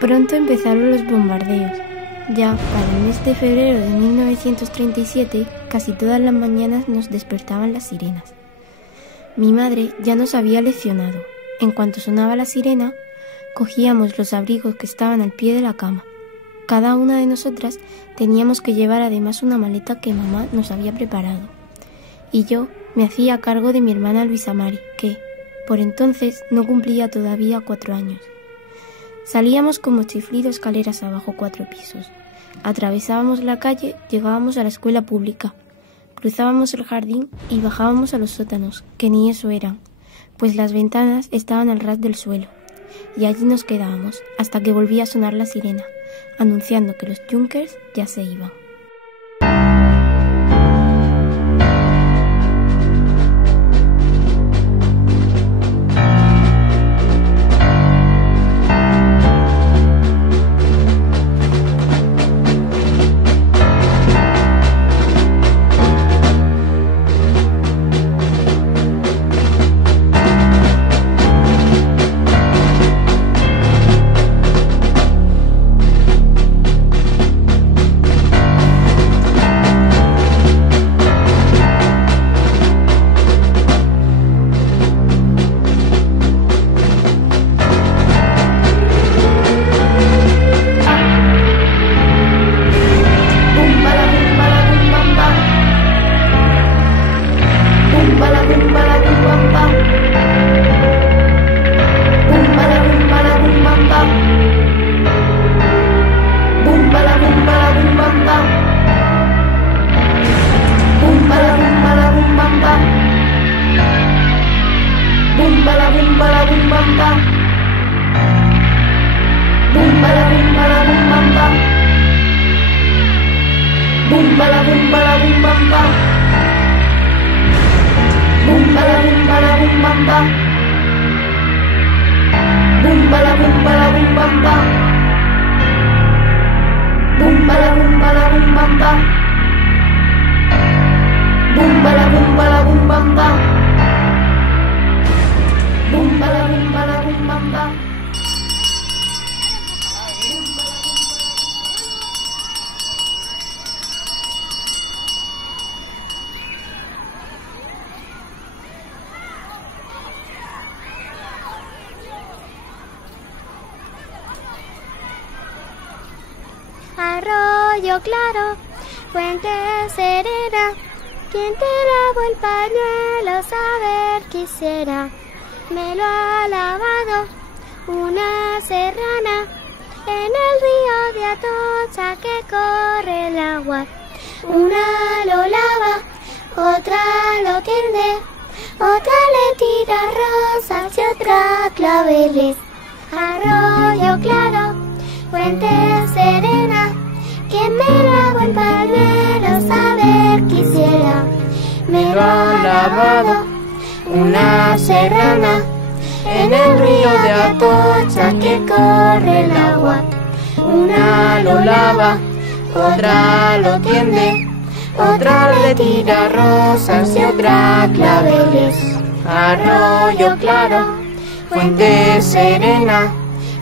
Pronto empezaron los bombardeos. Ya para el mes de febrero de 1937, casi todas las mañanas nos despertaban las sirenas. Mi madre ya nos había leccionado. En cuanto sonaba la sirena, cogíamos los abrigos que estaban al pie de la cama. Cada una de nosotras teníamos que llevar además una maleta que mamá nos había preparado. Y yo me hacía cargo de mi hermana Luisa Mari, que, por entonces, no cumplía todavía 4 años. Salíamos como chiflido escaleras abajo 4 pisos. Atravesábamos la calle, llegábamos a la escuela pública. Cruzábamos el jardín y bajábamos a los sótanos, que ni eso eran, pues las ventanas estaban al ras del suelo. Y allí nos quedábamos, hasta que volvía a sonar la sirena, anunciando que los Junkers ya se iban. Arroyo claro, fuente serena, quien te lavó el pañuelo saber quisiera. Me lo ha lavado una serrana en el río de Atocha que corre el agua. Una lo lava, otra lo tiende, otra le tira rosas y otra claveles. Arroyo claro, fuente serena, quien me lavó el pañuelo saber quisiera. Me lo ha lavado una serrana en el río de Atocha que corre el agua. Una lo lava, otra lo tiende, otra le tira rosas y otra claveles. Arroyo claro, fuente serena,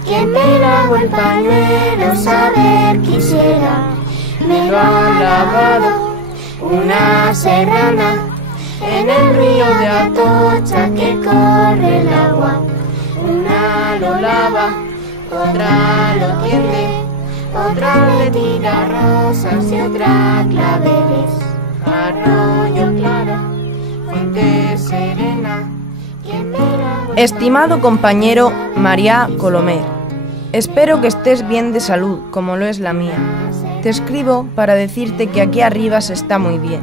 quien me lavó el pañuelo saber quisiera. Me lo ha lavado una serrana en el río de Atocha que corre el agua. Una lo lava, otra lo tiende, otra le tira rosas y otra claveles. Arroyo claro, fuente serena, quien me lavó el... Estimado compañero María Colomer, espero que estés bien de salud, como lo es la mía. Te escribo para decirte que aquí arriba se está muy bien.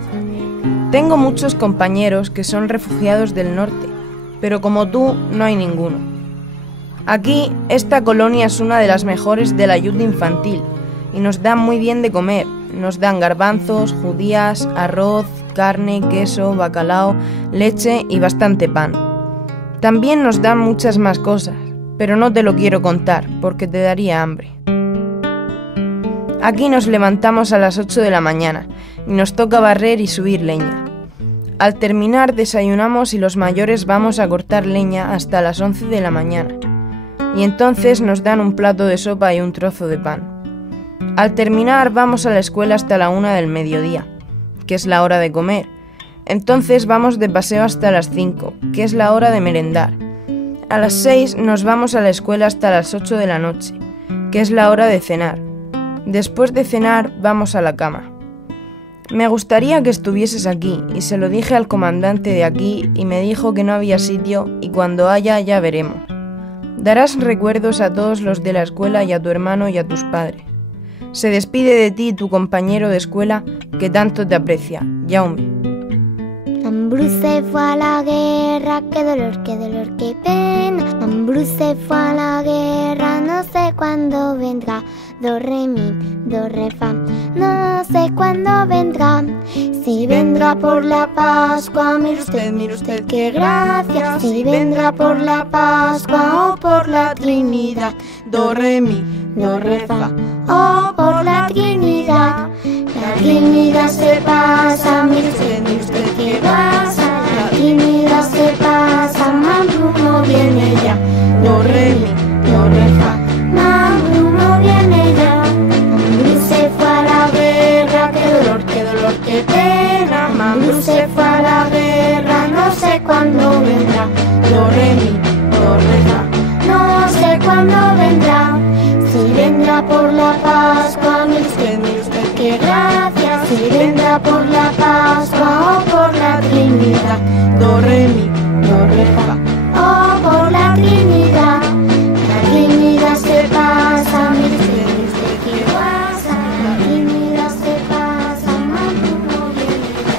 Tengo muchos compañeros que son refugiados del norte, pero como tú no hay ninguno. Aquí, esta colonia es una de las mejores de la ayuda infantil y nos dan muy bien de comer. Nos dan garbanzos, judías, arroz, carne, queso, bacalao, leche y bastante pan. También nos dan muchas más cosas, pero no te lo quiero contar porque te daría hambre. Aquí nos levantamos a las 8 de la mañana y nos toca barrer y subir leña. Al terminar desayunamos y los mayores vamos a cortar leña hasta las 11 de la mañana. y entonces nos dan un plato de sopa y un trozo de pan. Al terminar vamos a la escuela hasta la 1 del mediodía, que es la hora de comer. Entonces vamos de paseo hasta las 5, que es la hora de merendar. A las 6 nos vamos a la escuela hasta las 8 de la noche, que es la hora de cenar. Después de cenar vamos a la cama. Me gustaría que estuvieses aquí, y se lo dije al comandante de aquí y me dijo que no había sitio y cuando haya ya veremos. Darás recuerdos a todos los de la escuela y a tu hermano y a tus padres. Se despide de ti tu compañero de escuela que tanto te aprecia, Jaume. Ambrose fue a la guerra, qué dolor, qué pena. Ambrose fue a la guerra, no sé cuándo vendrá. Do, re, mi, do, re, fa, no sé cuándo vendrá. Si vendrá por la Pascua, mire usted qué gracia. Si vendrá por la Pascua o por la Trinidad. Do, re, mi, do, re, fa, o por la Trinidad. La Trinidad se pasa, mire usted qué pasa. La Trinidad se pasa, Mambruno viene ya. Do, re, mi, do, re, fa, Mambruno viene ya. Mambrú se fue a la guerra, qué dolor, qué pena. Mambrú se fue a la guerra, no sé cuándo vendrá. Do, re, mi, do, re, fa, no sé cuándo vendrá. Si vendrá por la Pascua, mire usted qué gracia. Si vendrá por la Pascua o por la Trinidad. Do, re, mi, do, re, fa, o por la Trinidad. La Trinidad se pasa, mire usted qué pasa. La Trinidad se pasa, Mambruno viene ya.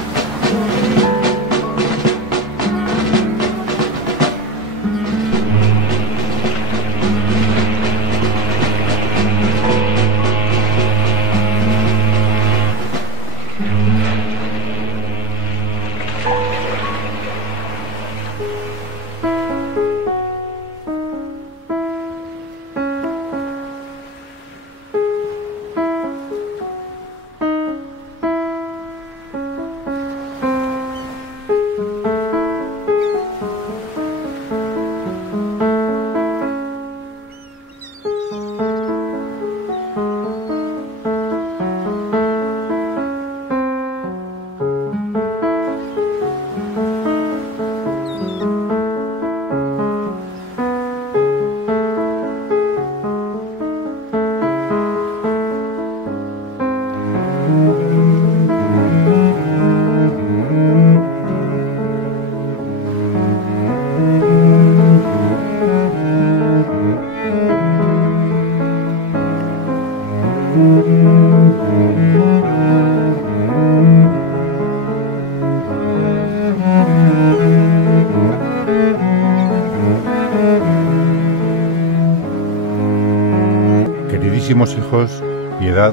Queridísimos hijos, Piedad,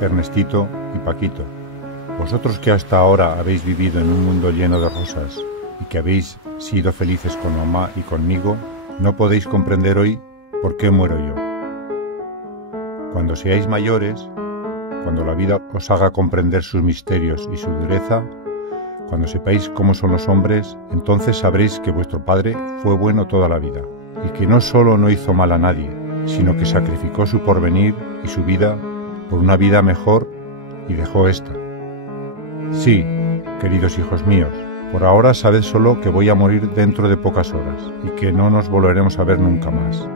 Ernestito y Paquito, vosotros que hasta ahora habéis vivido en un mundo lleno de rosas y que habéis sido felices con mamá y conmigo, no podéis comprender hoy por qué muero yo. Cuando seáis mayores, cuando la vida os haga comprender sus misterios y su dureza, cuando sepáis cómo son los hombres, entonces sabréis que vuestro padre fue bueno toda la vida y que no solo no hizo mal a nadie, sino que sacrificó su porvenir y su vida por una vida mejor y dejó esta. Sí, queridos hijos míos, por ahora sabed solo que voy a morir dentro de pocas horas y que no nos volveremos a ver nunca más.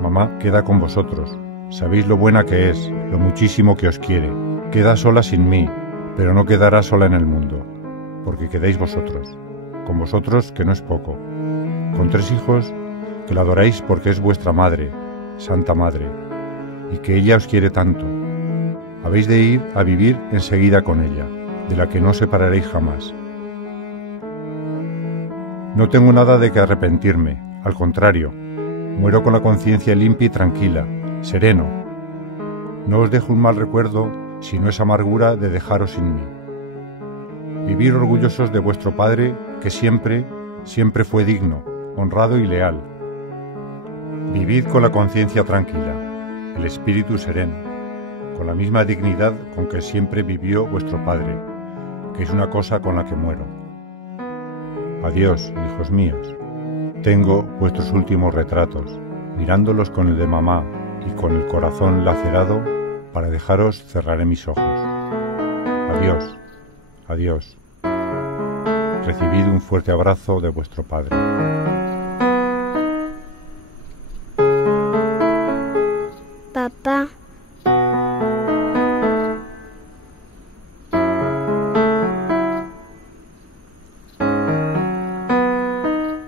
Mamá queda con vosotros, sabéis lo buena que es, lo muchísimo que os quiere. Queda sola sin mí, pero no quedará sola en el mundo, porque quedáis vosotros, con vosotros que no es poco, con 3 hijos que la adoráis porque es vuestra madre, Santa Madre, y que ella os quiere tanto. Habéis de ir a vivir enseguida con ella, de la que no separaréis jamás. No tengo nada de que arrepentirme, al contrario, muero con la conciencia limpia y tranquila, sereno. No os dejo un mal recuerdo, sino esa amargura de dejaros sin mí. Vivir orgullosos de vuestro padre, que siempre fue digno, honrado y leal. Vivid con la conciencia tranquila, el espíritu sereno, con la misma dignidad con que siempre vivió vuestro padre, que es una cosa con la que muero. Adiós, hijos míos. Tengo vuestros últimos retratos, Mirándolos con el de mamá y con el corazón lacerado, para dejaros cerraré mis ojos. Adiós, adiós. Recibid un fuerte abrazo de vuestro padre. Papá.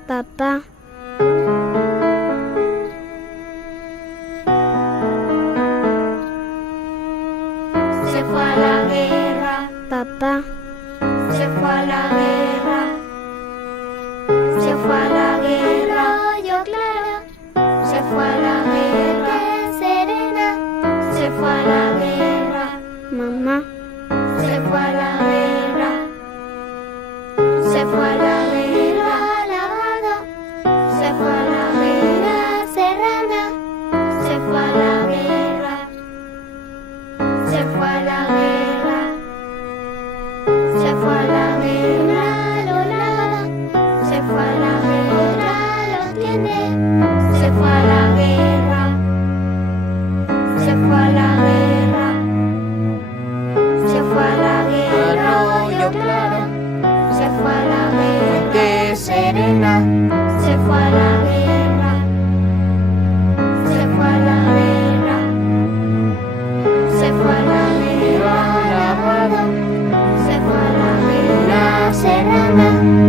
Papá. Se fue a la guerra, Papá. se fue a la guerra, se fue a la guerra, Arroyo claro, se fue a la guerra, serena. se fue a la guerra, Mamá. se fue a la guerra, se fue a la guerra, Lavado. se fue a la guerra, La serrana. se fue a la guerra, se fue a la guerra, se fue a la guerra, Lo lava. se fue a la guerra, Lo tiene. se fue a la guerra, se fue a la guerra, se fue a la guerra, Arroyo claro, se fue a la guerra, fuente serena, se fue a la guerra, se fue a la guerra, se fue a la guerra, lavado, se fue a la guerra, La serrana.